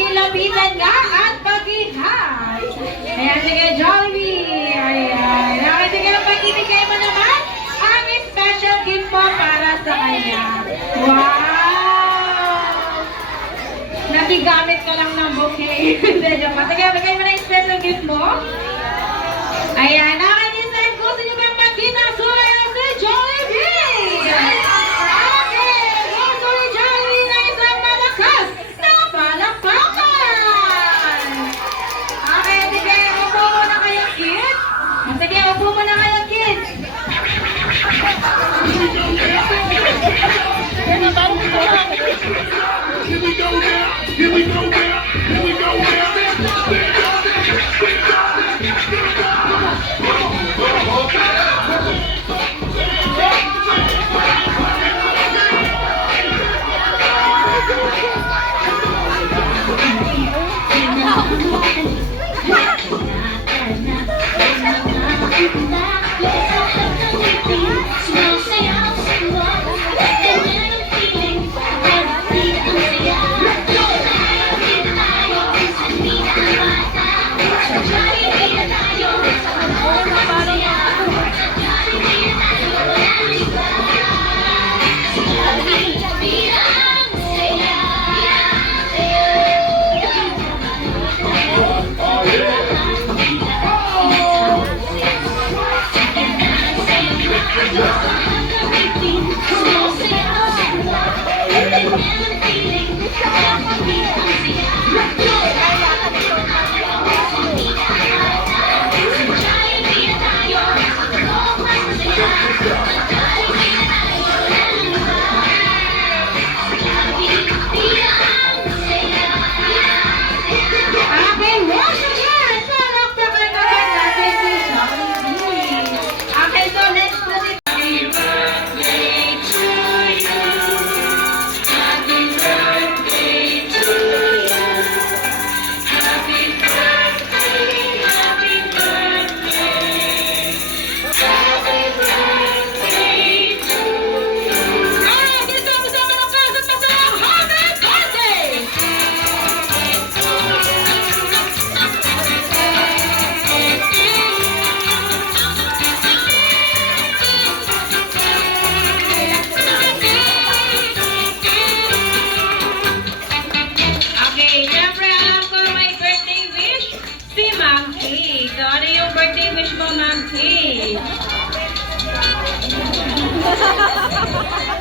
pakilapitan nga at pag-ihay. Ayan, sige, Jollibee. Ayan. Okay, sige, pag-ibigay mo naman ang special gift mo para sa kanya. Wow! Nagigamit ka lang ng bouquet. Hindi, joke. Sige, bigay mo na yung special gift mo. Ayan, nakanisan ko. Gusto nyo ba magkita? Sumayaw si Jollibee! Okay, gusto ni Jollibee na isang malakas na palakpakan! Okay, sige, upo muna kayo, kids. Sige, upo muna kayo, kids. Here we go now, here we go now, here we go now.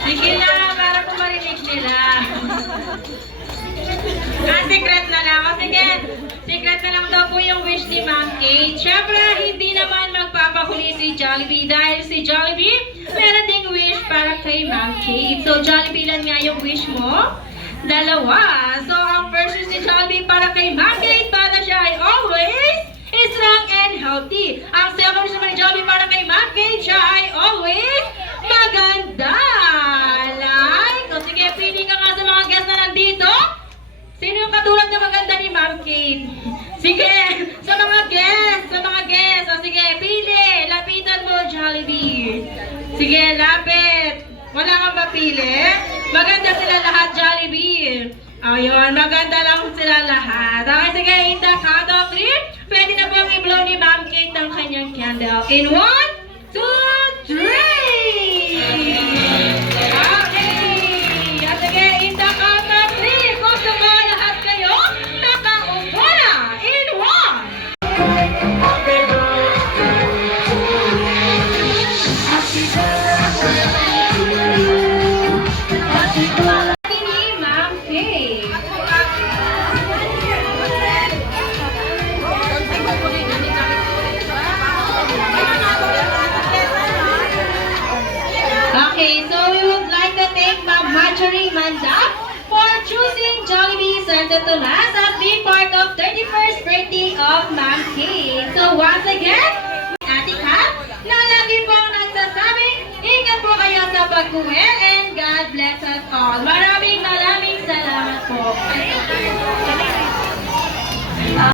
Sige na, para po marinig nila. Secret na lang. O sige, secret na lang daw po yung wish ni Ma'am Kate. Siyempre, hindi naman magpapahuli si Jollibee dahil si Jollibee meron ding wish para kay Ma'am Kate. So, Jollibee lang nga yung wish mo. Dalawa. So, ang first wish ni Jollibee para kay Ma'am Kate para siya ay always strong and healthy. Ang second wish naman ni Jollibee para kay Ma'am Kate, siya ay always maganda. Like, o sige, pili ka nga sa mga guests na nandito. Sino yung katulad na maganda ni Ma'am Kate? Sige, sa mga guests, O sige, pili. Lapitan mo, Jollibee. Sige, lapit. Wala kang mapili. Maganda sila lahat, Jollibee. Ayun, maganda lang sila lahat. Okay, sige, in the count of 3, pwede na pong i-blow ni Ma'am Kate ang kanyang candle. In 1, 2, 3! Okay! At sige, in the count of 3, kung suma lahat kayo, nakaupo na! In 1! Ni Ma'am Kate. Okay, so we would like to thank Ma'am Marjorie Mandap for choosing Jollibee Santo Tomas as being part of 31st birthday of Ma'am Kate. So once again, Ate Kat, na lagi pong nagsasabing, ingat po kayo sa pag-uwi and God bless us all. Maraming salamat po.